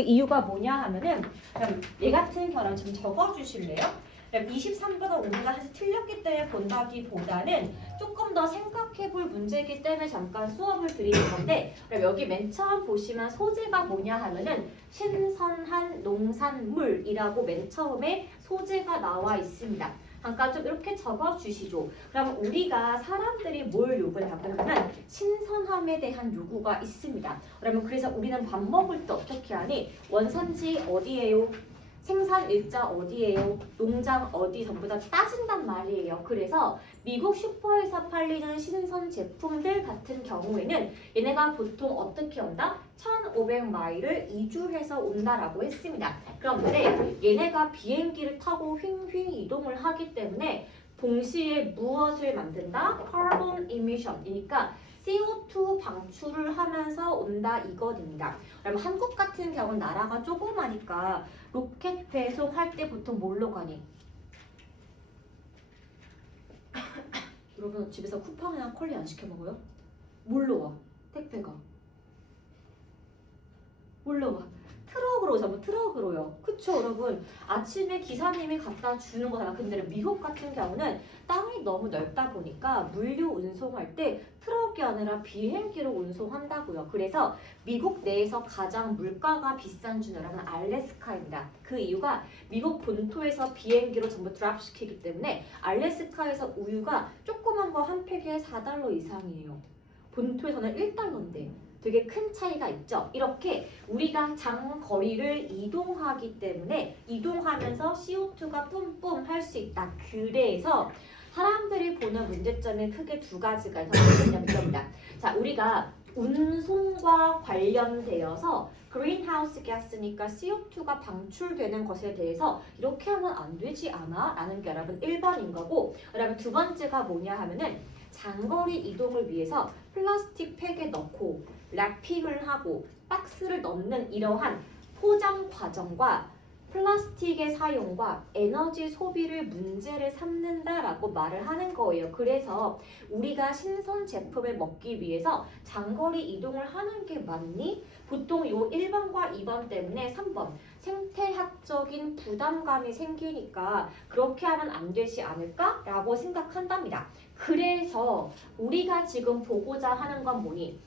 그 이유가 뭐냐 하면은 그럼 얘 같은 결혼 좀 적어주실래요? 그럼 23번은 우리가 사실 틀렸기 때문에 본다기보다는 조금 더 생각해볼 문제이기 때문에 잠깐 수업을 드리는 건데 그럼 여기 맨 처음 보시면 소재가 뭐냐 하면은 신선한 농산물이라고 맨 처음에 소재가 나와 있습니다. 잠깐 좀 이렇게 적어주시죠. 그럼 우리가 사람들이 뭘 요구를 하고 하면 신선함에 대한 요구가 있습니다. 그러면 그래서 우리는 밥 먹을 때 어떻게 하니? 원산지 어디예요? 생산 일자 어디예요? 농장 어디 전부 다 따진단 말이에요. 그래서 미국 슈퍼에서 팔리는 신선 제품들 같은 경우에는 얘네가 보통 어떻게 온다? 1500마일을 이주해서 온다라고 했습니다. 그런데 얘네가 비행기를 타고 휙휙 이동을 하기 때문에 동시에 무엇을 만든다? 카본 이미션이니까 CO2 방출을 하면서 온다 이것입니다. 그럼 한국 같은 경우는 나라가 조그마니까 로켓 배송할 때 보통 뭘로 가니? 여러분 집에서 쿠팡이나 콜리 안 시켜 먹어요? 뭘로 와? 택배가 뭘로 와? 트럭으로 오죠. 트럭으로요. 그쵸 여러분? 아침에 기사님이 갖다 주는 거잖아. 근데 미국 같은 경우는 땅이 너무 넓다 보니까 물류 운송할 때 트럭이 아니라 비행기로 운송한다고요. 그래서 미국 내에서 가장 물가가 비싼 주 나라는 알래스카입니다. 그 이유가 미국 본토에서 비행기로 전부 드랍시키기 때문에 알래스카에서 우유가 조그만 거 한 팩에 4달러 이상이에요. 본토에서는 1달러인데 되게 큰 차이가 있죠. 이렇게 우리가 장거리를 이동하기 때문에 이동하면서 CO2가 뿜뿜 할 수 있다. 그래서 사람들이 보는 문제점이 크게 두 가지가 있어서 염점이다. 자, 우리가 운송과 관련되어서 그린하우스 가스니까 CO2가 방출되는 것에 대해서 이렇게 하면 안 되지 않아? 라는 게 여러분 1번인 거고 여러분 두 번째가 뭐냐 하면은 장거리 이동을 위해서 플라스틱 팩에 넣고 랩핑을 하고 박스를 넣는 이러한 포장 과정과 플라스틱의 사용과 에너지 소비를 문제를 삼는다라고 말을 하는 거예요. 그래서 우리가 신선 제품을 먹기 위해서 장거리 이동을 하는 게 맞니? 보통 요 1번과 2번 때문에 3번 생태학적인 부담감이 생기니까 그렇게 하면 안 되지 않을까? 라고 생각한답니다. 그래서 우리가 지금 보고자 하는 건 뭐니?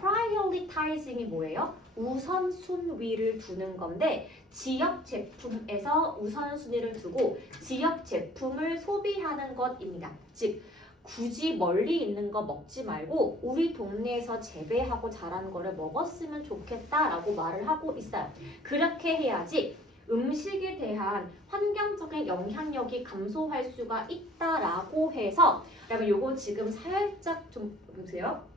prioritizing이 뭐예요? 우선순위를 두는 건데 지역 제품에서 우선순위를 두고 지역 제품을 소비하는 것입니다. 즉 굳이 멀리 있는 거 먹지 말고 우리 동네에서 재배하고 자란 거를 먹었으면 좋겠다라고 말을 하고 있어요. 그렇게 해야지 음식에 대한 환경적인 영향력이 감소할 수가 있다라고 해서 그러면 요거 지금 살짝 좀 보세요.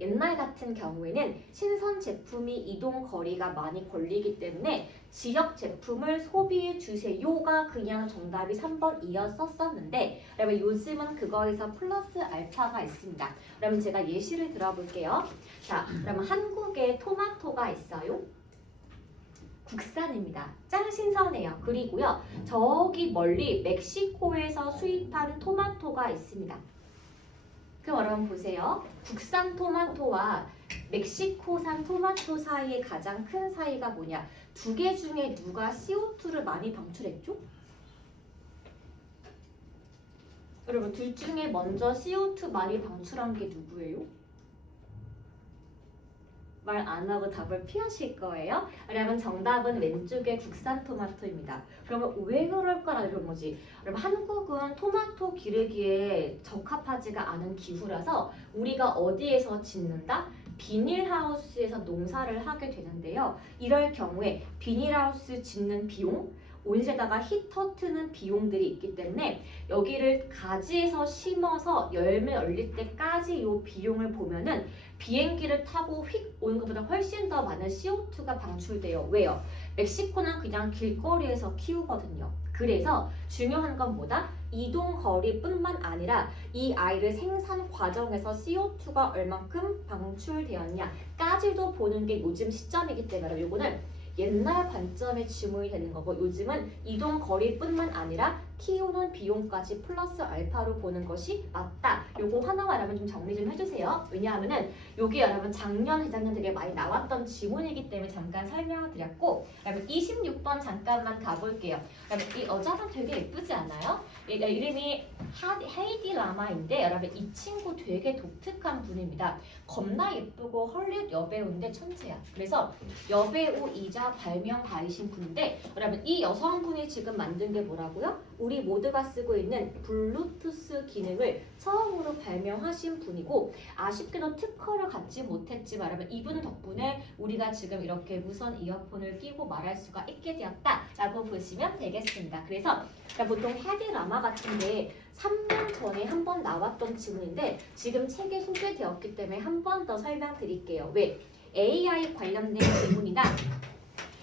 옛날 같은 경우에는 신선 제품이 이동 거리가 많이 걸리기 때문에 지역 제품을 소비해 주세요가 그냥 정답이 3번이었었는데 그러면 요즘은 그거에서 플러스 알파가 있습니다. 그러면 제가 예시를 들어볼게요. 자, 그러면 한국에 토마토가 있어요. 국산입니다. 짱 신선해요. 그리고요, 저기 멀리 멕시코에서 수입한 토마토가 있습니다. 그럼 여러분 보세요. 국산 토마토와 멕시코산 토마토 사이의 가장 큰 사이가 뭐냐? 두 개 중에 누가 CO2를 많이 방출했죠? 여러분 둘 중에 먼저 CO2 많이 방출한 게 누구예요? 말 안 하고 답을 피하실 거예요. 여러분 정답은 왼쪽에 국산 토마토입니다. 그러면 왜 그럴까라는 거지. 여러분 한국은 토마토 기르기에 적합하지가 않은 기후라서 우리가 어디에서 짓는다? 비닐하우스에서 농사를 하게 되는데요. 이럴 경우에 비닐하우스 짓는 비용, 온실에다가 히터 트는 비용들이 있기 때문에 여기를 가지에서 심어서 열매 열릴 때까지 이 비용을 보면은 비행기를 타고 휙 오는 것보다 훨씬 더 많은 CO2가 방출돼요. 왜요? 멕시코는 그냥 길거리에서 키우거든요. 그래서 중요한 건 뭐다? 이동 거리뿐만 아니라 이 아이를 생산 과정에서 CO2가 얼만큼 방출되었냐까지도 보는 게 요즘 시점이기 때문에 요거는 옛날 관점의 질문이 되는 거고 요즘은 이동 거리뿐만 아니라 키우는 비용까지 플러스 알파로 보는 것이 맞다. 요거 하나만 여러분 좀 정리 좀 해주세요. 왜냐하면은 요게 여러분 작년, 재작년 되게 많이 나왔던 지문이기 때문에 잠깐 설명을 드렸고, 그다음에 26번 잠깐만 가볼게요. 그다음에 이 여자분 되게 예쁘지 않아요? 이름이 헤이디 라마인데 여러분 이 친구 되게 독특한 분입니다. 겁나 예쁘고 헐리우드 여배우인데 천재야. 그래서 여배우이자 발명가이신 분인데 여러분 이 여성분이 지금 만든 게 뭐라고요? 우리 모두가 쓰고 있는 블루투스 기능을 처음으로 발명하신 분이고, 아쉽게도 특허를 갖지 못했지만 여러분 이분 덕분에 우리가 지금 이렇게 무선 이어폰을 끼고 말할 수가 있게 되었다라고 보시면 되겠습니다. 그래서 보통 헤디 라마 같은 게 3년 전에 한 번 나왔던 지문인데 지금 책에 소개되었기 때문에 한 번 더 설명드릴게요. 왜? AI 관련된 지문이나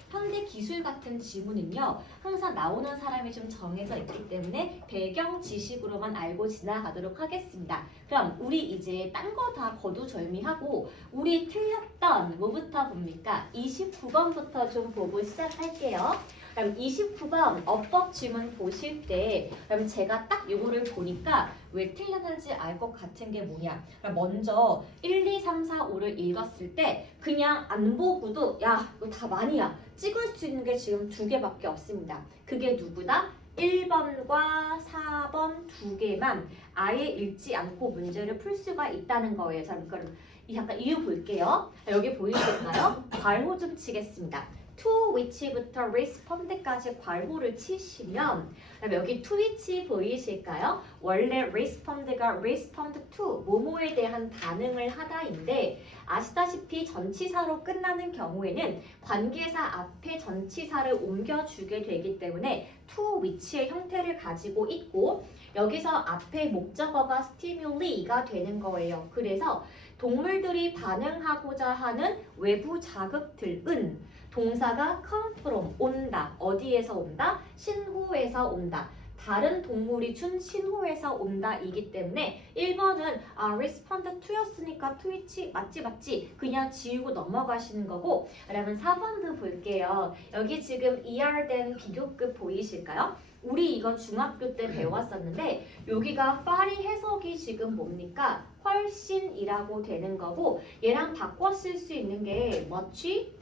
현대 기술 같은 지문은요 항상 나오는 사람이 좀 정해져 있기 때문에 배경 지식으로만 알고 지나가도록 하겠습니다. 그럼 우리 이제 딴 거 다 거두절미하고 우리 틀렸던 뭐부터 봅니까? 29번부터 좀 보고 시작할게요. 그럼 29번 어법 지문 보실 때 그럼 제가 딱 이거를 보니까 왜 틀렸는지 알 것 같은 게 뭐냐. 그럼 먼저 1, 2, 3, 4, 5를 읽었을 때 그냥 안 보고도 야 이거 다 많이야. 찍을 수 있는 게 지금 2개밖에 없습니다. 그게 누구다? 1번과 4번 2개만 아예 읽지 않고 문제를 풀 수가 있다는 거예요. 자, 그럼 약간 이유 볼게요. 여기 보이실까요? 괄호 좀 치겠습니다. to which부터 respond까지 괄호를 치시면 그다음에 여기 to which 보이실까요? 원래 respond가 respond to 뭐뭐에 대한 반응을 하다인데 아시다시피 전치사로 끝나는 경우에는 관계사 앞에 전치사를 옮겨주게 되기 때문에 to which의 형태를 가지고 있고 여기서 앞에 목적어가 stimul이가 되는 거예요. 그래서 동물들이 반응하고자 하는 외부 자극들은 동사가 come from, 온다. 어디에서 온다? 신호에서 온다. 다른 동물이 준 신호에서 온다 이기 때문에 1번은 respond to였으니까 to which 맞지 그냥 지우고 넘어가시는 거고, 그러면 4번도 볼게요. 여기 지금 ER된 비교급 보이실까요? 우리 이거 중학교 때 배웠었는데 여기가 파리 해석이 지금 뭡니까? 훨씬이라고 되는 거고 얘랑 바꿔 쓸 수 있는 게 much,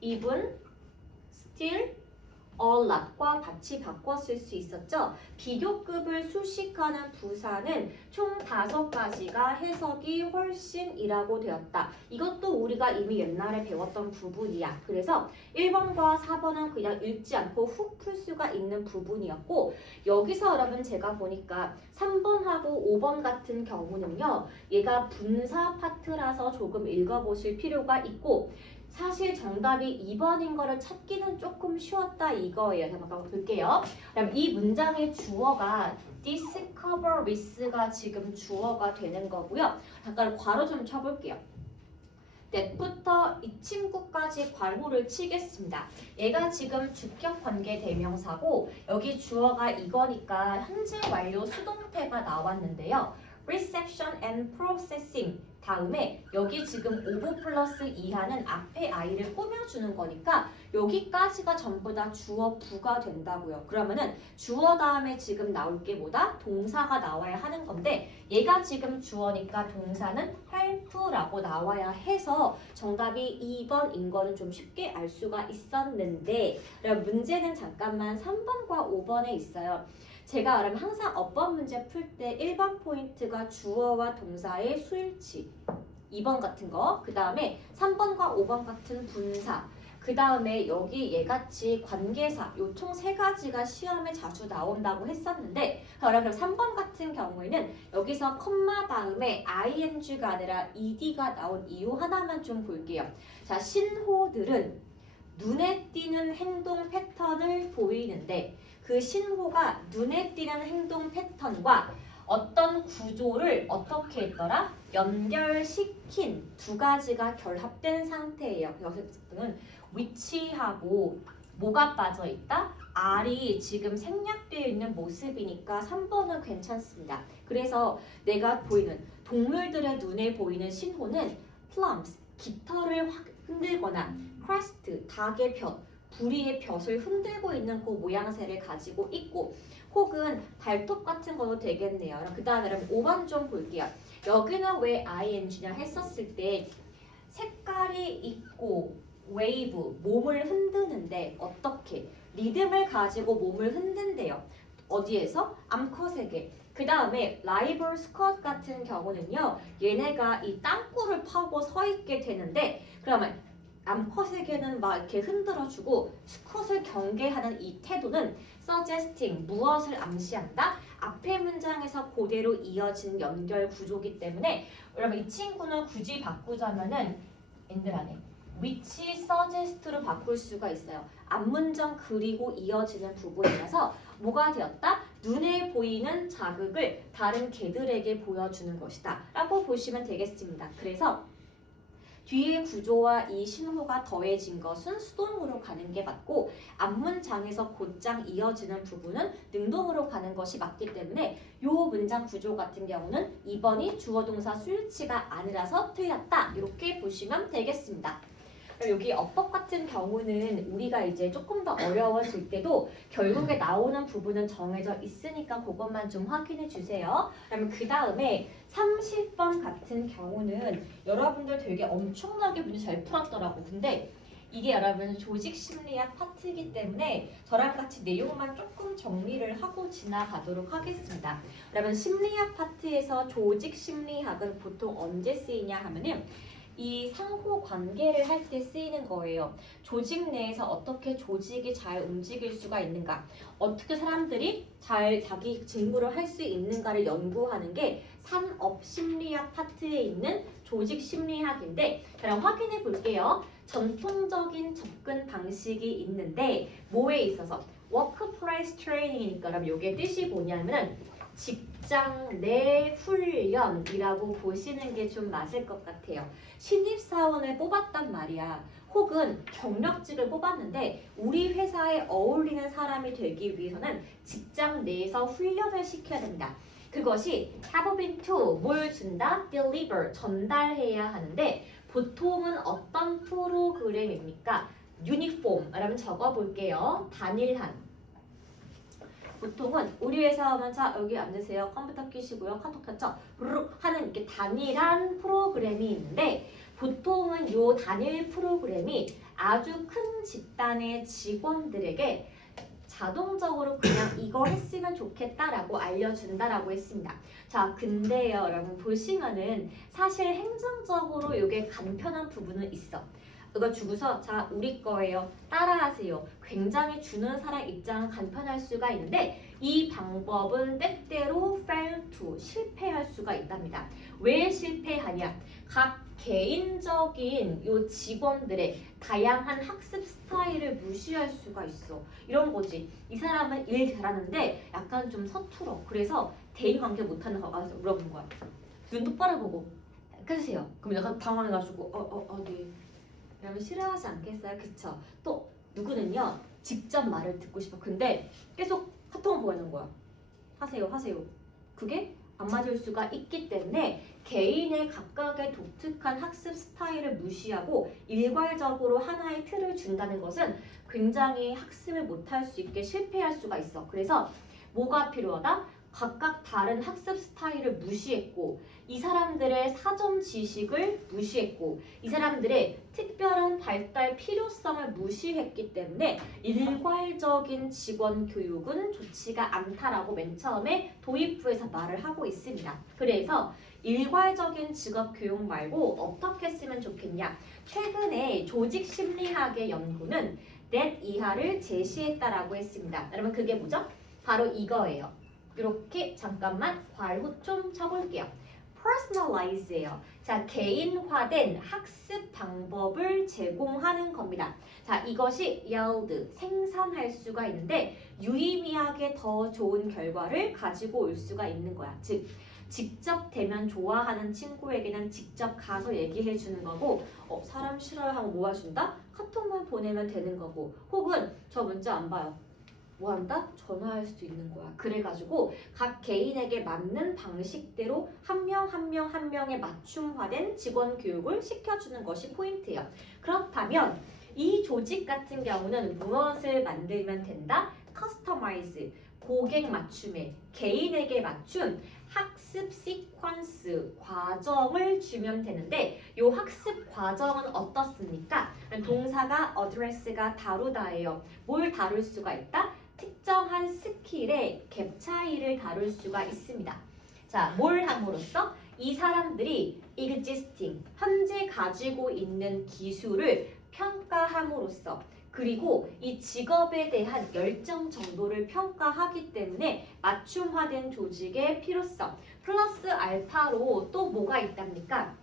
even, still, a lot과 같이 바꿔 쓸 수 있었죠. 비교급을 수식하는 부사는 총 5가지가 해석이 훨씬이라고 되었다. 이것도 우리가 이미 옛날에 배웠던 부분이야. 그래서 1번과 4번은 그냥 읽지 않고 훅 풀 수가 있는 부분이었고 여기서 여러분 제가 보니까 3번하고 5번 같은 경우는요. 얘가 분사 파트라서 조금 읽어보실 필요가 있고 사실 정답이 2번인 거를 찾기는 조금 쉬웠다 이거예요. 잠깐 볼게요. 그럼 이 문장의 주어가 discover with가 지금 주어가 되는 거고요. 잠깐 괄호 좀 쳐볼게요. that부터 이 친구까지 괄호를 치겠습니다. 얘가 지금 주격 관계 대명사고 여기 주어가 이거니까 현재 완료 수동태가 나왔는데요. reception and processing 다음에 여기 지금 오브 플러스 이하는 앞에 아이를 꾸며주는 거니까 여기까지가 전부 다 주어 부가 된다고요. 그러면은 주어 다음에 지금 나올 게 뭐다? 동사가 나와야 하는 건데 얘가 지금 주어니까 동사는 help라고 나와야 해서 정답이 2번인 거는 좀 쉽게 알 수가 있었는데 문제는 잠깐만 3번과 5번에 있어요. 제가 그러면 항상 어법 문제 풀 때 1번 포인트가 주어와 동사의 수일치 2번 같은 거, 그 다음에 3번과 5번 같은 분사, 그 다음에 여기 얘같이 관계사 요 총 3가지가 시험에 자주 나온다고 했었는데 그럼 3번 같은 경우에는 여기서 컴마 다음에 ing가 아니라 ed가 나온 이유 하나만 좀 볼게요. 자, 신호들은 눈에 띄는 행동 패턴을 보이는데 그 신호가 눈에 띄는 행동 패턴과 어떤 구조를 어떻게 했더라? 연결시킨 2가지가 결합된 상태예요. 여기서는 위치하고 뭐가 빠져있다? R이 지금 생략되어 있는 모습이니까 3번은 괜찮습니다. 그래서 내가 보이는 동물들의 눈에 보이는 신호는 plums, 깃털을 확 흔들거나 crest, 닭의 뼈, 부리의 벼슬 흔들고 있는 그 모양새를 가지고 있고 혹은 발톱 같은 것도 되겠네요. 그 다음에 그럼 5번 좀 볼게요. 여기는 왜 ing냐 했었을 때 색깔이 있고 웨이브, 몸을 흔드는데 어떻게? 리듬을 가지고 몸을 흔든대요. 어디에서? 암컷에게. 그 다음에 라이벌 스컷 같은 경우는요. 얘네가 이 땅굴을 파고 서 있게 되는데 그러면 암컷에게는 막 이렇게 흔들어주고 수컷을 경계하는 이 태도는 suggesting, 무엇을 암시한다? 앞의 문장에서 그대로 이어진 연결 구조기 때문에 여러분 이 친구는 굳이 바꾸자면은 엔드라네 which suggest로 바꿀 수가 있어요. 앞문장 그리고 이어지는 부분이라서 뭐가 되었다? 눈에 보이는 자극을 다른 개들에게 보여주는 것이다 라고 보시면 되겠습니다. 그래서 뒤의 구조와 이 신호가 더해진 것은 수동으로 가는 게 맞고 앞문장에서 곧장 이어지는 부분은 능동으로 가는 것이 맞기 때문에 이 문장 구조 같은 경우는 2번이 주어동사 수일치가 아니라서 틀렸다 이렇게 보시면 되겠습니다. 여기 어법 같은 경우는 우리가 이제 조금 더 어려워질 때도 결국에 나오는 부분은 정해져 있으니까 그것만 좀 확인해 주세요. 그러면 그 다음에 30번 같은 경우는 여러분들 되게 엄청나게 문제 잘 풀었더라고. 근데 이게 여러분 조직 심리학 파트이기 때문에 저랑 같이 내용만 조금 정리를 하고 지나가도록 하겠습니다. 여러분 심리학 파트에서 조직 심리학은 보통 언제 쓰이냐 하면은 이 상호 관계를 할 때 쓰이는 거예요. 조직 내에서 어떻게 조직이 잘 움직일 수가 있는가, 어떻게 사람들이 잘 자기 직무를 할 수 있는가를 연구하는 게 산업심리학 파트에 있는 조직심리학인데 그럼 확인해 볼게요. 전통적인 접근 방식이 있는데 뭐에 있어서? 워크플레이스 트레이닝이니까 그럼 이게 뜻이 뭐냐면 직장 내 훈련이라고 보시는 게 좀 맞을 것 같아요. 신입사원을 뽑았단 말이야. 혹은 경력직을 뽑았는데 우리 회사에 어울리는 사람이 되기 위해서는 직장 내에서 훈련을 시켜야 됩니다. 그것이 have been to 뭘 준다? deliver 전달해야 하는데 보통은 어떤 프로그램입니까? 유니폼이라면 적어볼게요. 단일한 보통은 우리 회사 오면 자 여기 앉으세요. 컴퓨터 끼시고요. 카톡 켰죠? 부르륵 하는 이렇게 단일한 프로그램이 있는데 보통은 요 단일 프로그램이 아주 큰 집단의 직원들에게 자동적으로 그냥 이거 했으면 좋겠다라고 알려준다라고 했습니다. 자, 근데요, 여러분 보시면은 사실 행정적으로 이게 간편한 부분은 있어. 이거 주고서 자 우리 거예요 따라하세요. 굉장히 주는 사람 입장은 간편할 수가 있는데 이 방법은 때때로 fail to 실패할 수가 있답니다. 왜 실패하냐? 각 개인적인 요 직원들의 다양한 학습 스타일을 무시할 수가 있어. 이런 거지. 이 사람은 일 잘하는데 약간 좀 서툴어. 그래서 대인 관계 못하는 거 가서 물어본 거야. 눈 똑바로 보고 해주세요. 그럼 약간 당황해가지고 네. 그러면 싫어하지 않겠어요? 그쵸? 또 누구는요 직접 말을 듣고 싶어. 근데 계속 카톡을 보내는 거야. 하세요. 그게 안 맞을 수가 있기 때문에 개인의 각각의 독특한 학습 스타일을 무시하고 일괄적으로 하나의 틀을 준다는 것은 굉장히 학습을 못할 수 있게 실패할 수가 있어. 그래서 뭐가 필요하다? 각각 다른 학습 스타일을 무시했고 이 사람들의 사전 지식을 무시했고 이 사람들의 특별한 발달 필요성을 무시했기 때문에 일괄적인 직원 교육은 좋지가 않다라고 맨 처음에 도입부에서 말을 하고 있습니다. 그래서 일괄적인 직업 교육 말고 어떻게 했으면 좋겠냐? 최근에 조직 심리학의 연구는 that 이하를 제시했다라고 했습니다. 여러분 그게 뭐죠? 바로 이거예요. 이렇게 잠깐만 괄호 좀 쳐볼게요. personalize예요. 자, 개인화된 학습 방법을 제공하는 겁니다. 자, 이것이 yield, 생산할 수가 있는데 유의미하게 더 좋은 결과를 가지고 올 수가 있는 거야. 즉, 직접 대면 좋아하는 친구에게는 직접 가서 얘기해 주는 거고 사람 싫어요 하고 뭐 해준다? 카톡만 보내면 되는 거고 혹은 저 문자 안 봐요. 뭐 한다? 전화할 수도 있는 거야. 그래가지고 각 개인에게 맞는 방식대로 한 명에 맞춤화된 직원 교육을 시켜주는 것이 포인트예요. 그렇다면 이 조직 같은 경우는 무엇을 만들면 된다? 커스터마이즈, 고객 맞춤에 개인에게 맞춘 학습 시퀀스 과정을 주면 되는데 이 학습 과정은 어떻습니까? 동사가 address가 다루다예요. 뭘 다룰 수가 있다? 특정한 스킬의 갭 차이를 다룰 수가 있습니다. 자, 뭘 함으로써? 이 사람들이 existing, 현재 가지고 있는 기술을 평가함으로써 그리고 이 직업에 대한 열정 정도를 평가하기 때문에 맞춤화된 조직의 필요성 플러스 알파로 또 뭐가 있답니까?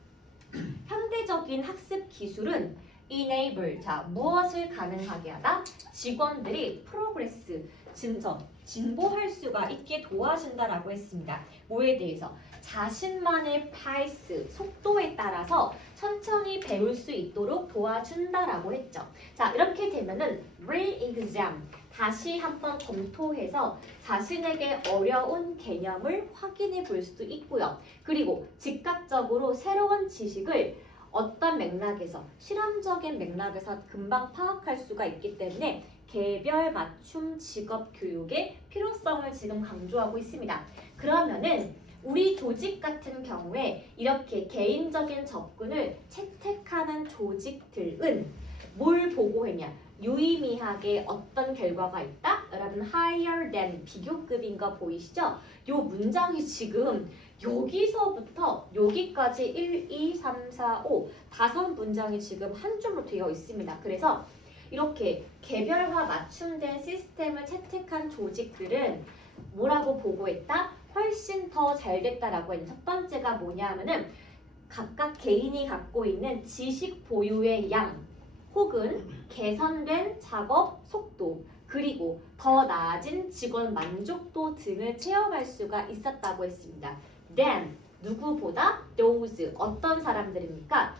현대적인 학습 기술은 enable, 자 무엇을 가능하게 하다? 직원들이 progress, 진보할 수가 있게 도와준다라고 했습니다. 뭐에 대해서? 자신만의 pace, 속도에 따라서 천천히 배울 수 있도록 도와준다라고 했죠. 자, 이렇게 되면은 re-exam, 다시 한번 검토해서 자신에게 어려운 개념을 확인해 볼 수도 있고요. 그리고 즉각적으로 새로운 지식을 어떤 맥락에서, 실험적인 맥락에서 금방 파악할 수가 있기 때문에 개별 맞춤 직업 교육의 필요성을 지금 강조하고 있습니다. 그러면은 우리 조직 같은 경우에 이렇게 개인적인 접근을 채택하는 조직들은 뭘 보고 했냐? 유의미하게 어떤 결과가 있다? 여러분 higher than, 비교급인 거 보이시죠? 요 문장이 지금 여기서부터 여기까지 1, 2, 3, 4, 5 다섯 문장이 지금 한 줄로 되어 있습니다. 그래서 이렇게 개별화 맞춤된 시스템을 채택한 조직들은 뭐라고 보고했다? 훨씬 더 잘 됐다라고 했는데 첫 번째가 뭐냐 하면은 각각 개인이 갖고 있는 지식 보유의 양 혹은 개선된 작업 속도 그리고 더 나아진 직원 만족도 등을 체험할 수가 있었다고 했습니다. Then 누구보다 those 어떤 사람들입니까?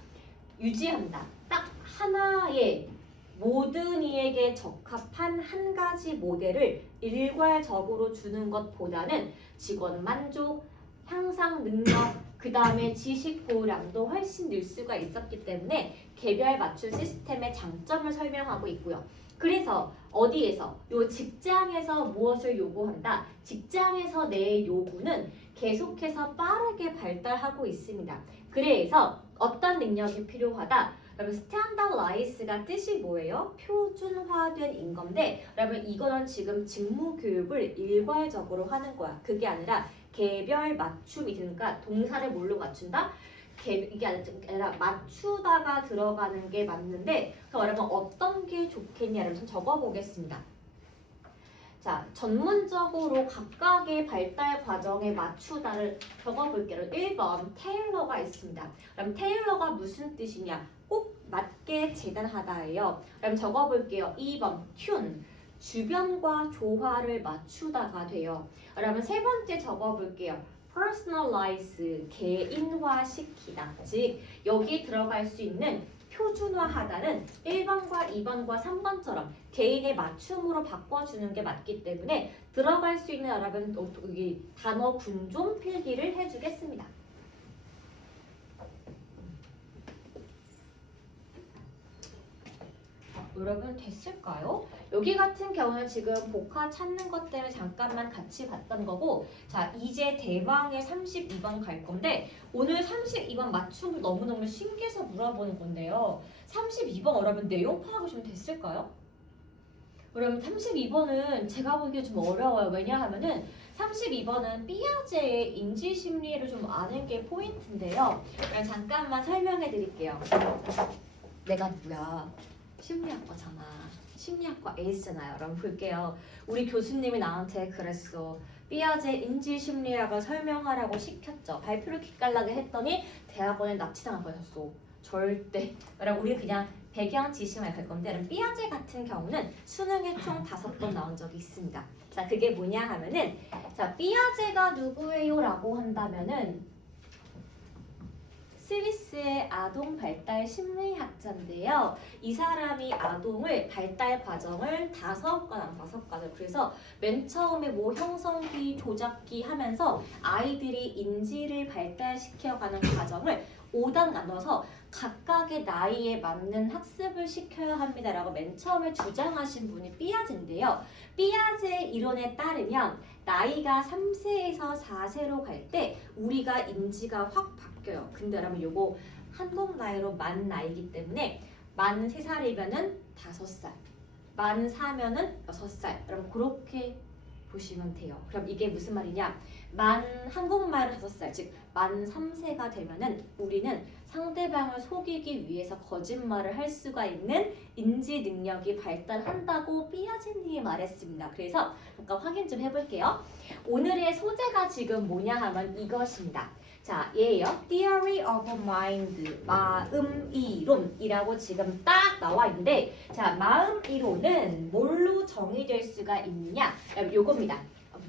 유지한다. 딱 하나의 모든 이에게 적합한 한 가지 모델을 일괄적으로 주는 것보다는 직원 만족, 향상 능력, 그 다음에 지식 보유량도 훨씬 늘 수가 있었기 때문에 개별 맞춤 시스템의 장점을 설명하고 있고요. 그래서 어디에서? 요 직장에서 무엇을 요구한다? 직장에서 내 요구는 계속해서 빠르게 발달하고 있습니다. 그래서 어떤 능력이 필요하다? 여러분 스탠다드라이즈가 뜻이 뭐예요? 표준화된인 건데 여러분 이거는 지금 직무 교육을 일괄적으로 하는 거야. 그게 아니라 개별 맞춤이니까 동사를 뭘로 맞춘다? 이게 아니라 맞추다가 들어가는 게 맞는데 그럼 여러분 어떤 게 좋겠냐 여러분 적어보겠습니다. 자, 전문적으로 각각의 발달 과정에 맞추다를 적어볼게요. 1번 테일러가 있습니다. 그럼 테일러가 무슨 뜻이냐? 꼭 맞게 재단하다예요. 그럼 적어볼게요. 2번 튠, 주변과 조화를 맞추다가 돼요. 그러면 세 번째 적어볼게요. personalize, 개인화시키다. 즉 여기 들어갈 수 있는 표준화하다는 1번과 2번과 3번처럼 개인의 맞춤으로 바꿔주는 게 맞기 때문에 들어갈 수 있는 여러분 여기 단어 군 좀 필기를 해주겠습니다. 여러분 됐을까요? 여기 같은 경우는 지금 복화 찾는 것 때문에 잠깐만 같이 봤던 거고 자 이제 대망의 32번 갈 건데 오늘 32번 맞춤을 너무너무 신기해서 물어보는 건데요 32번 여러분 내용 파악하시면 됐을까요? 여러분 32번은 제가 보기에 좀 어려워요. 왜냐하면은 32번은 삐아제의 인지심리를 좀 아는 게 포인트인데요. 잠깐만 설명해 드릴게요. 내가 뭐야? 심리학과잖아. 심리학과 에이스잖아요. 여러분 볼게요. 우리 교수님이 나한테 그랬어. 삐아제 인지심리학을 설명하라고 시켰죠. 발표를 기깔나게 했더니 대학원에 납치당할 뻔했어. 절대. 여러분 우리 그냥 배경 지시만 갈 건데 여러분 삐아제 같은 경우는 수능에 총 5번 나온 적이 있습니다. 자 그게 뭐냐 하면은 자 삐아제가 누구예요? 라고 한다면은 스위스의 아동 발달 심리학자인데요. 이 사람이 아동을 발달 과정을 5가지 그래서 맨 처음에 뭐 형성기, 조작기 하면서 아이들이 인지를 발달시켜가는 과정을 5단 나눠서 각각의 나이에 맞는 학습을 시켜야 합니다라고 맨 처음에 주장하신 분이 삐아제인데요. 삐아제의 이론에 따르면 나이가 3세에서 4세로 갈 때 우리가 인지가 확 바뀌어요. 근데 여러분 요거 한국 나이로 만 나이기 때문에 만 3살이면은 5살, 만 4면은 6살. 여러분 그렇게 보시면 돼요. 그럼 이게 무슨 말이냐? 만 한국말로 5살, 즉 만 3세가 되면은 우리는 상대방을 속이기 위해서 거짓말을 할 수가 있는 인지 능력이 발달한다고 삐아제님이 말했습니다. 그래서 잠깐 확인 좀 해볼게요. 오늘의 소재가 지금 뭐냐 하면 이것입니다. 자, 얘예요. Theory of Mind, 마음 이론이라고 지금 딱 나와 있는데, 자, 마음 이론은 뭘로 정의될 수가 있느냐? 요겁니다.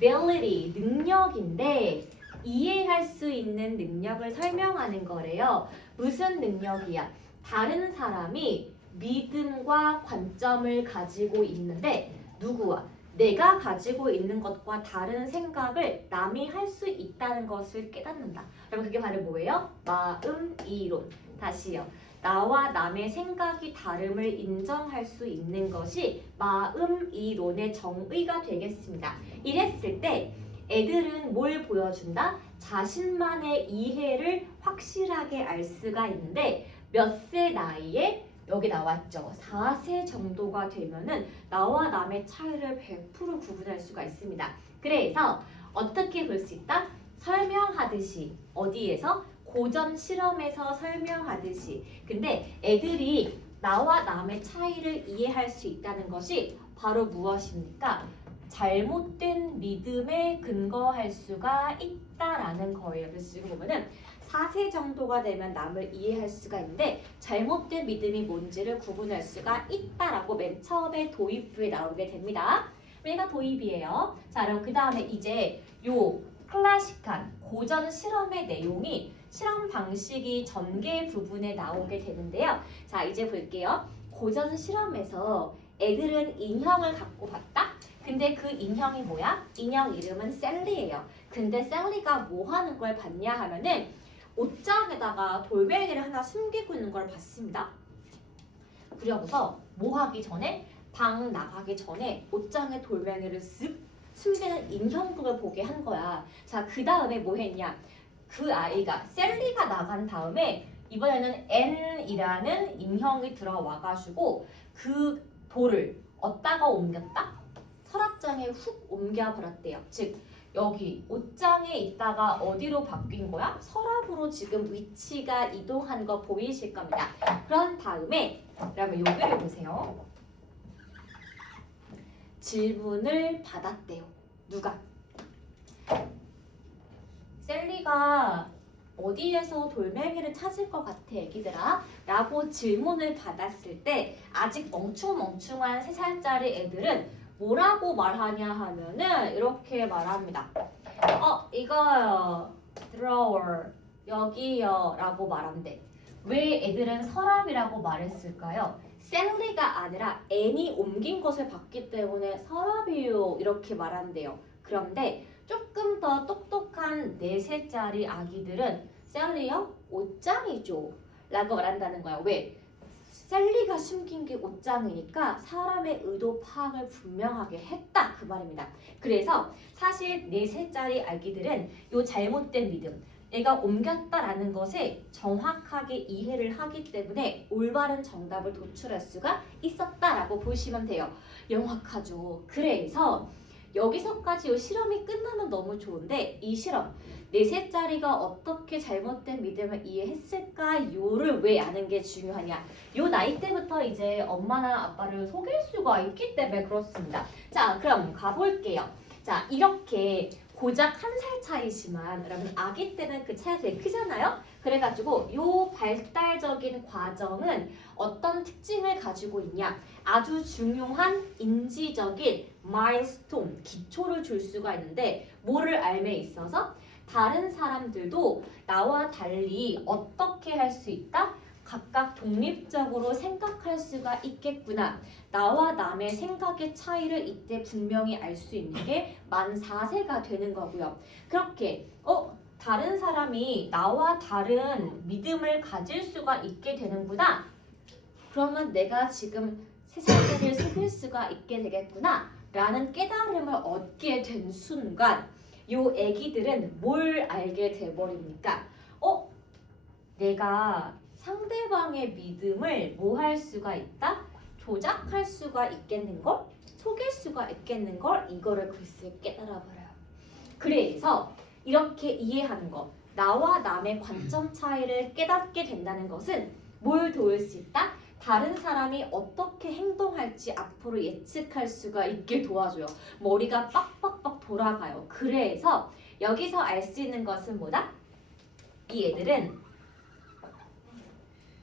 Ability, 능력인데 이해할 수 있는 능력을 설명하는 거래요. 무슨 능력이야? 다른 사람이 믿음과 관점을 가지고 있는데 누구와? 내가 가지고 있는 것과 다른 생각을 남이 할 수 있다는 것을 깨닫는다. 여러분 그게 바로 뭐예요? 마음 이론. 다시요. 나와 남의 생각이 다름을 인정할 수 있는 것이 마음 이론의 정의가 되겠습니다. 이랬을 때 애들은 뭘 보여준다? 자신만의 이해를 확실하게 알 수가 있는데 몇 세 나이에 여기 나왔죠. 4세 정도가 되면은 나와 남의 차이를 100% 구분할 수가 있습니다. 그래서 어떻게 볼 수 있다? 설명하듯이 어디에서? 고전 실험에서 설명하듯이. 근데 애들이 나와 남의 차이를 이해할 수 있다는 것이 바로 무엇입니까? 잘못된 믿음에 근거할 수가 있다라는 거예요. 그래서 지금 보면은 4세 정도가 되면 남을 이해할 수가 있는데 잘못된 믿음이 뭔지를 구분할 수가 있다라고 맨 처음에 도입부에 나오게 됩니다. 얘가 도입이에요. 자, 그럼 그 다음에 이제 요 클래식한 고전 실험의 내용이 실험 방식이 전개 부분에 나오게 되는데요. 자, 이제 볼게요. 고전 실험에서 애들은 인형을 갖고 봤다? 근데 그 인형이 뭐야? 인형 이름은 셀리예요. 근데 셀리가 뭐 하는 걸 봤냐 하면은 옷장에다가 돌멩이를 하나 숨기고 있는 걸 봤습니다. 그러고서 뭐 하기 전에? 방 나가기 전에 옷장에 돌멩이를 쓱 숨기는 인형극을 보게 한 거야. 자, 그 다음에 뭐 했냐? 그 아이가 셀리가 나간 다음에 이번에는 N이라는 인형이 들어와가지고 그 돌을 어디다가 옮겼다? 서랍장에 훅 옮겨버렸대요. 즉 여기 옷장에 있다가 어디로 바뀐 거야? 서랍으로 지금 위치가 이동한 거 보이실 겁니다. 그런 다음에 그러면 여기를 보세요. 질문을 받았대요. 누가? 셀리가 어디에서 돌멩이를 찾을 것 같아 애기들아? 라고 질문을 받았을 때 아직 멍충멍충한 3살짜리 애들은 뭐라고 말하냐 하면은 이렇게 말합니다. 이거요. drawer. 여기요. 라고 말한대. 왜 애들은 서랍이라고 말했을까요? 셀리가 아니라 N이 옮긴 것을 봤기 때문에 서랍이요. 이렇게 말한대요. 그런데 조금 더 똑똑한 4살짜리 아기들은 셀리요? 옷장이죠. 라고 말한다는 거야. 왜? 셀리가 숨긴 게 옷장이니까 사람의 의도 파악을 분명하게 했다 그 말입니다. 그래서 사실 4살짜리 아기들은 요 잘못된 믿음, 얘가 옮겼다라는 것에 정확하게 이해를 하기 때문에 올바른 정답을 도출할 수가 있었다라고 보시면 돼요. 명확하죠. 그래서 여기서까지 이 실험이 끝나면 너무 좋은데 이 실험 4살짜리가 어떻게 잘못된 믿음을 이해했을까요를 왜 아는 게 중요하냐. 요 나이 때부터 이제 엄마나 아빠를 속일 수가 있기 때문에 그렇습니다. 자, 그럼 가볼게요. 자, 이렇게 고작 1살 차이지만 여러분 아기 때는 그 차이가 되게 크잖아요. 그래가지고 요 발달적인 과정은 어떤 특징을 가지고 있냐. 아주 중요한 인지적인 마일스톤, 기초를 줄 수가 있는데 뭐를 알매 있어서 다른 사람들도 나와 달리 어떻게 할 수 있다? 각각 독립적으로 생각할 수가 있겠구나. 나와 남의 생각의 차이를 이때 분명히 알 수 있는 게 만 4세가 되는 거고요. 그렇게 다른 사람이 나와 다른 믿음을 가질 수가 있게 되는구나. 그러면 내가 지금 세상을 속일 수가 있게 되겠구나 라는 깨달음을 얻게 된 순간 요 애기들은 뭘 알게 돼버립니까? 내가 상대방의 믿음을 뭐 할 수가 있다? 조작할 수가 있겠는걸? 속일 수가 있겠는걸? 이거를 글쎄 깨달아버려요. 그래서 이렇게 이해하는 것, 나와 남의 관점 차이를 깨닫게 된다는 것은 뭘 도울 수 있다? 다른 사람이 어떻게 행동할지 앞으로 예측할 수가 있게 도와줘요. 머리가 빡빡빡 돌아가요. 그래서 여기서 알 수 있는 것은 뭐다? 이 애들은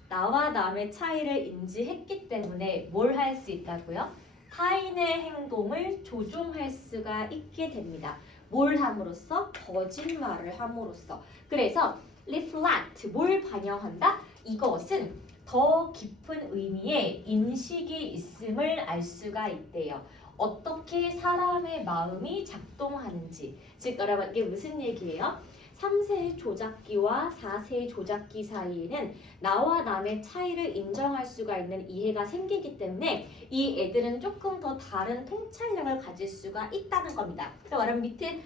나와 남의 차이를 인지했기 때문에 뭘 할 수 있다고요? 타인의 행동을 조종할 수가 있게 됩니다. 뭘 함으로써? 거짓말을 함으로써. 그래서 reflect, 뭘 반영한다? 이것은 더 깊은 의미의 인식이 있음을 알 수가 있대요. 어떻게 사람의 마음이 작동하는지. 즉 여러분 이게 무슨 얘기예요? 3세의 조작기와 4세의 조작기 사이에는 나와 남의 차이를 인정할 수가 있는 이해가 생기기 때문에 이 애들은 조금 더 다른 통찰력을 가질 수가 있다는 겁니다. 그래서 여러분 밑에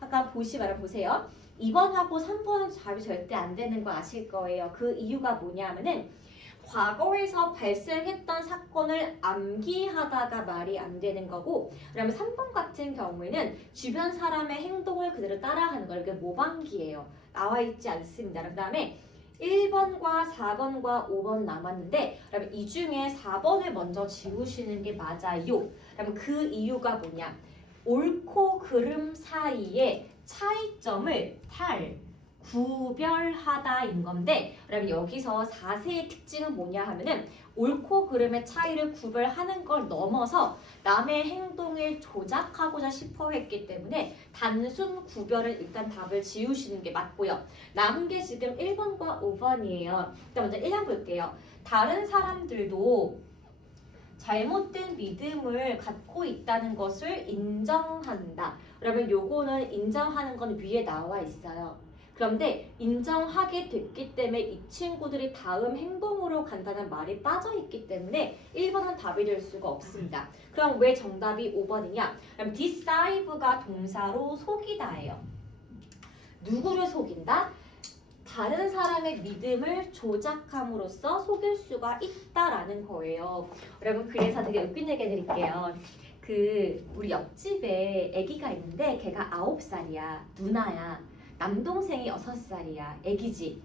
아까 보세요. 2번하고 3번은 답이 절대 안 되는 거 아실 거예요. 그 이유가 뭐냐면은 과거에서 발생했던 사건을 암기하다가 말이 안 되는 거고, 그다음에 3번 같은 경우에는 주변 사람의 행동을 그대로 따라하는 거, 이게 모방기예요. 나와 있지 않습니다. 그다음에 1번과 4번과 5번 남았는데, 그러면 이 중에 4번을 먼저 지우시는 게 맞아요. 그러면 그 이유가 뭐냐? 옳고 그름 사이의 차이점을 구별하다인 건데, 그럼 여기서 4세의 특징은 뭐냐 하면은 옳고 그름의 차이를 구별하는 걸 넘어서 남의 행동을 조작하고자 싶어 했기 때문에 단순 구별은 일단 답을 지우시는 게 맞고요. 남은 게 지금 1번과 5번이에요. 일단 먼저 1번 볼게요. 다른 사람들도 잘못된 믿음을 갖고 있다는 것을 인정한다. 그러면 요거는 인정하는 건 위에 나와 있어요. 그런데 인정하게 됐기 때문에 이 친구들이 다음 행동으로 간다는 말이 빠져있기 때문에 1번은 답이 될 수가 없습니다. 그럼 왜 정답이 5번이냐? 그럼 deceive가 동사로 속이다예요. 누구를 속인다? 다른 사람의 믿음을 조작함으로써 속일 수가 있다라는 거예요. 여러분 그래서 되게 웃긴 얘기 해드릴게요. 우리 옆집에 아기가 있는데 걔가 9살이야. 누나야. 남동생이 6살이야. 애기지.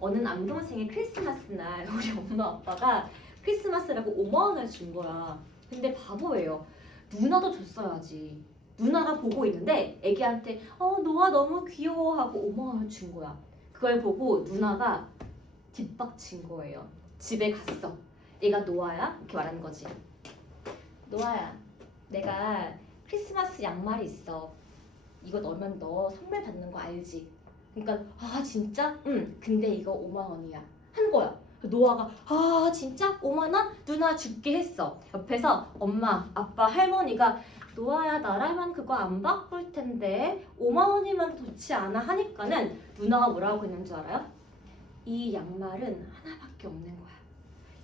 어느 남동생이 크리스마스 날 우리 엄마 아빠가 크리스마스라고 5만 원을 준 거야. 근데 바보예요. 누나도 줬어야지. 누나가 보고 있는데 애기한테 노아 너무 귀여워 하고 5만 원을 준 거야. 그걸 보고 누나가 뒷박친 거예요. 집에 갔어. 얘가 노아야? 이렇게 말하는 거지. 노아야, 내가 크리스마스 양말이 있어. 이거 넣으면 너 선물 받는 거 알지? 그러니까 진짜? 응. 근데 이거 5만 원이야. 한 거야. 노아가 진짜? 5만 원? 누나 줄게 했어. 옆에서 엄마, 아빠, 할머니가 노아야 나라면 그거 안 바꿀 텐데 5만 원이면 좋지 않아 하니까는 누나가 뭐라고 했는 줄 알아요? 이 양말은 하나밖에 없는 거야.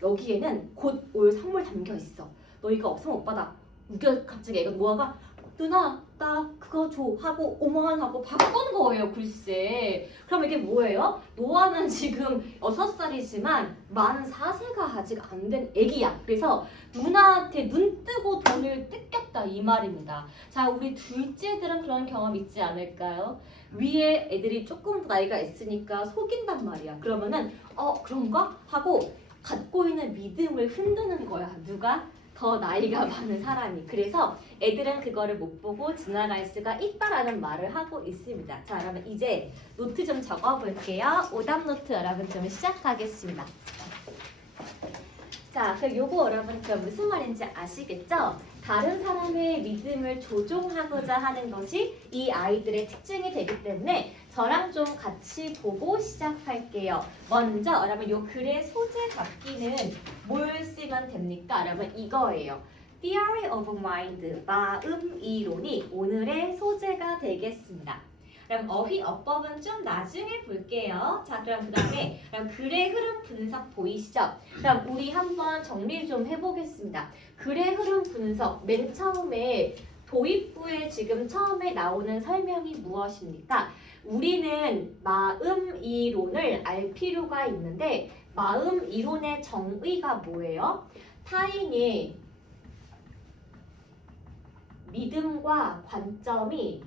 여기에는 곧 올 선물 담겨 있어. 너 이거 없으면 못 받아. 갑자기 애가 노아가 누나 나 그거 줘 하고 5만 원 하고 바꾼 거예요. 글쎄. 그럼 이게 뭐예요? 노아는 지금 6살이지만 만 4세가 아직 안 된 애기야. 그래서 누나한테 눈 뜨고 돈을 뜯겼다 이 말입니다. 자, 우리 둘째들은 그런 경험 있지 않을까요? 위에 애들이 조금 더 나이가 있으니까 속인단 말이야. 그러면은 그런가? 하고 갖고 있는 믿음을 흔드는 거야. 누가? 더 나이가 많은 사람이. 그래서 애들은 그거를 못 보고 지나갈 수가 있다라는 말을 하고 있습니다. 자, 여러분 이제 노트 좀 적어볼게요. 오답 노트 여러분 좀 시작하겠습니다. 자, 그럼 요거 여러분 무슨 말인지 아시겠죠? 다른 사람의 믿음을 조종하고자 하는 것이 이 아이들의 특징이 되기 때문에 저랑 좀 같이 보고 시작할게요. 먼저 여러분 요 글의 소재 잡기는 뭘 쓰면 됩니까? 여러분 이거예요. Theory of Mind, 마음 이론이 오늘의 소재가 되겠습니다. 그럼 어휘 어법은 좀 나중에 볼게요. 자, 그럼 그 다음에 글의 흐름 분석 보이시죠? 그럼 우리 한번 정리 좀 해보겠습니다. 글의 흐름 분석 맨 처음에 도입부에 지금 처음에 나오는 설명이 무엇입니까? 우리는 마음 이론을 알 필요가 있는데 마음 이론의 정의가 뭐예요? 타인의 믿음과 관점이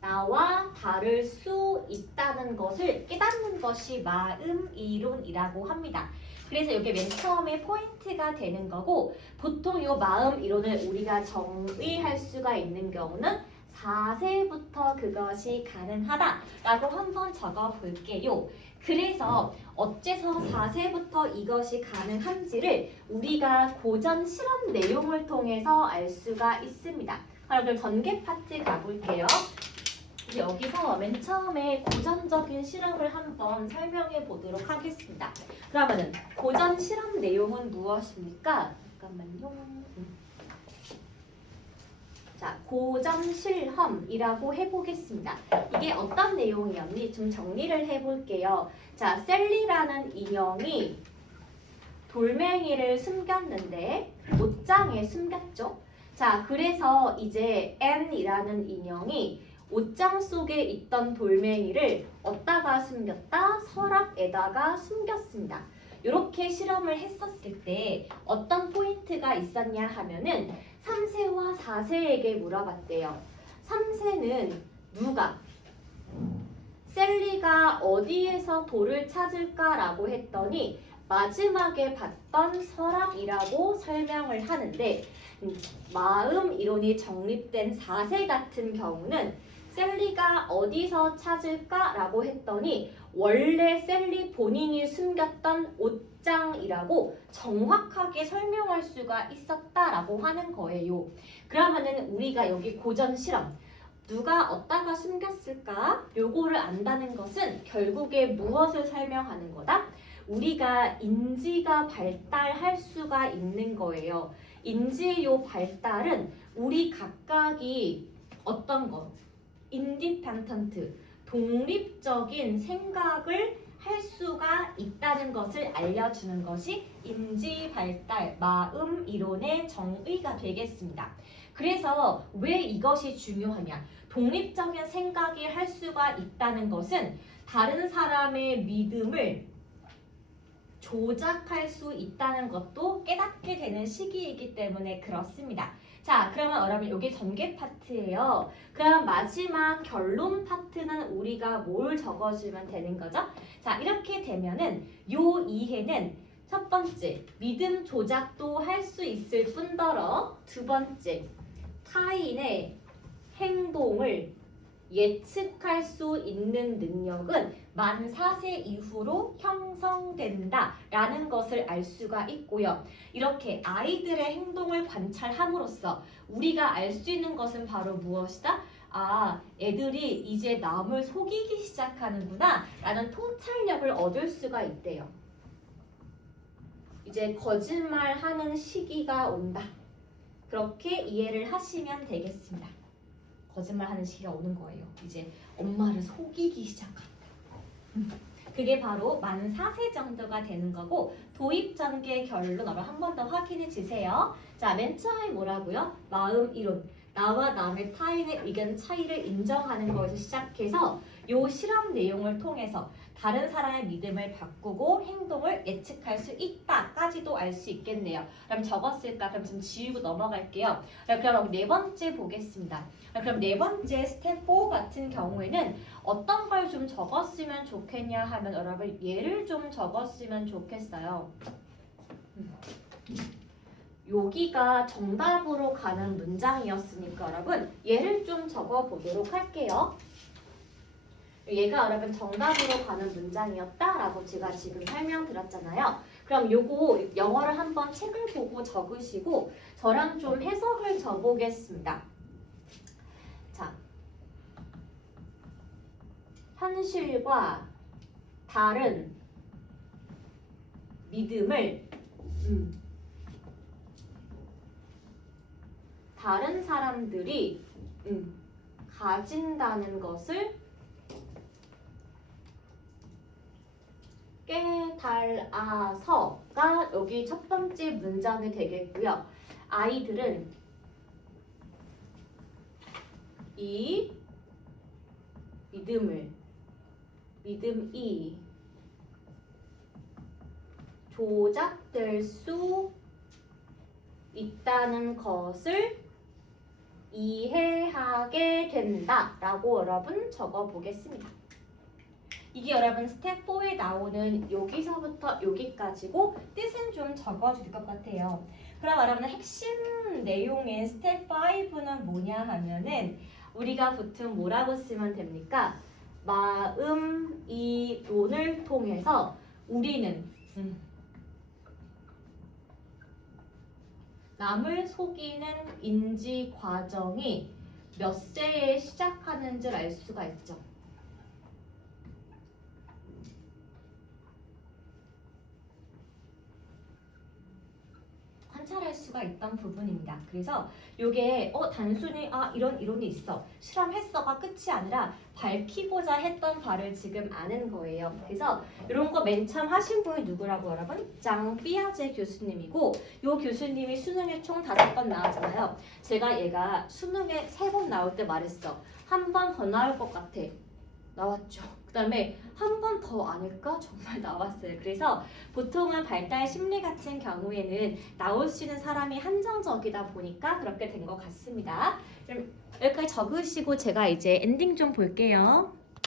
나와 다를 수 있다는 것을 깨닫는 것이 마음 이론이라고 합니다. 그래서 이게 맨 처음에 포인트가 되는 거고 보통 이 마음 이론을 우리가 정의할 수가 있는 경우는 4세부터 그것이 가능하다라고 한번 적어 볼게요. 그래서 어째서 4세부터 이것이 가능한지를 우리가 고전 실험 내용을 통해서 알 수가 있습니다. 그럼 전개 파트 가볼게요. 여기서 맨 처음에 고전적인 실험을 한번 설명해 보도록 하겠습니다. 그러면은 고전 실험 내용은 무엇입니까? 잠깐만요. 자, 고전 실험이라고 해보겠습니다. 이게 어떤 내용이었니? 좀 정리를 해볼게요. 자, 셀리라는 인형이 돌멩이를 숨겼는데 옷장에 숨겼죠. 자, 그래서 이제 앤이라는 인형이 옷장 속에 있던 돌멩이를 어디다가 숨겼다? 서랍에다가 숨겼습니다. 이렇게 실험을 했었을 때 어떤 포인트가 있었냐 하면은 3세와 4세에게 물어봤대요. 3세는 누가? 셀리가 어디에서 돌을 찾을까라고 했더니 마지막에 봤던 서랍이라고 설명을 하는데 마음 이론이 정립된 4세 같은 경우는 셀리가 어디서 찾을까라고 했더니 원래 셀리 본인이 숨겼던 옷장이라고 정확하게 설명할 수가 있었다라고 하는 거예요. 그러면은 우리가 여기 고전 실험 누가 어디다가 숨겼을까? 요거를 안다는 것은 결국에 무엇을 설명하는 거다? 우리가 인지가 발달할 수가 있는 거예요. 인지의 요 발달은 우리 각각이 어떤 것? 인디펜던트, 독립적인 생각을 할 수가 있다는 것을 알려주는 것이 인지 발달, 마음 이론의 정의가 되겠습니다. 그래서 왜 이것이 중요하냐? 독립적인 생각이 할 수가 있다는 것은 다른 사람의 믿음을 조작할 수 있다는 것도 깨닫게 되는 시기이기 때문에 그렇습니다. 자, 그러면 여러분 이게 전개 파트예요. 그럼 마지막 결론 파트는 우리가 뭘 적어주면 되는 거죠? 자, 이렇게 되면은 요 이해는 첫 번째, 믿음 조작도 할 수 있을 뿐더러 두 번째, 타인의 행동을 예측할 수 있는 능력은 만 4세 이후로 형성된다라는 것을 알 수가 있고요. 이렇게 아이들의 행동을 관찰함으로써 우리가 알 수 있는 것은 바로 무엇이다? 아, 애들이 이제 남을 속이기 시작하는구나 라는 통찰력을 얻을 수가 있대요. 이제 거짓말하는 시기가 온다. 그렇게 이해를 하시면 되겠습니다. 거짓말하는 시기가 오는 거예요. 이제 엄마를 속이기 시작한다. 그게 바로 만 4세 정도가 되는 거고 도입 전개 결론으로 한 번 더 확인해 주세요. 자, 맨 처음에 뭐라고요? 마음 이론. 나와 남의 타인의 의견 차이를 인정하는 것에서 시작해서 요 실험 내용을 통해서 다른 사람의 믿음을 바꾸고 행동을 예측할 수 있다까지도 알 수 있겠네요. 그럼 적었을까? 그럼 좀 지우고 넘어갈게요. 그럼 네 번째 보겠습니다. 그럼 네 번째 스텝 4 같은 경우에는 어떤 걸 좀 적었으면 좋겠냐 하면 여러분 얘를 좀 적었으면 좋겠어요. 여기가 정답으로 가는 문장이었으니까 여러분 얘를 좀 적어 보도록 할게요. 얘가 여러분 정답으로 가는 문장이었다라고 제가 지금 설명드렸잖아요. 그럼 요거 영어를 한번 책을 보고 적으시고 저랑 좀 해석을 줘보겠습니다. 자, 현실과 다른 믿음을 다른 사람들이 가진다는 것을 깨달아서가 여기 첫 번째 문장이 되겠고요. 아이들은 이 믿음이 조작될 수 있다는 것을 이해하게 된다 라고 여러분 적어 보겠습니다. 이게 여러분 스텝 4에 나오는 여기서부터 여기까지고 뜻은 좀 적어줄 것 같아요. 그럼 여러분 핵심 내용의 스텝 5는 뭐냐 하면은 우리가 보통 뭐라고 쓰면 됩니까? 마음 이론을 통해서 우리는 남을 속이는 인지 과정이 몇 세에 시작하는지를 알 수가 있죠. 관찰할 수가 있던 부분입니다. 그래서 이게 단순히 이런 이론이 있어 실험했어가 끝이 아니라 밝히고자 했던 바를 지금 아는 거예요. 그래서 이런 거 맨 처음 하신 분이 누구라고 여러분? 장 삐아제 교수님이고 이 교수님이 수능에 총 5번 나왔잖아요. 제가 얘가 수능에 3번 나올 때 말했어. 한 번 더 나올 것 같아. 나왔죠. 그 다음에 한 번 더 아닐까? 정말 나왔어요. 그래서 보통은 발달 심리 같은 경우에는 나올 수 있는 사람이 한정적이다 보니까 그렇게 된 것 같습니다. 그럼 여기까지 적으시고 제가 이제 엔딩 좀 볼게요.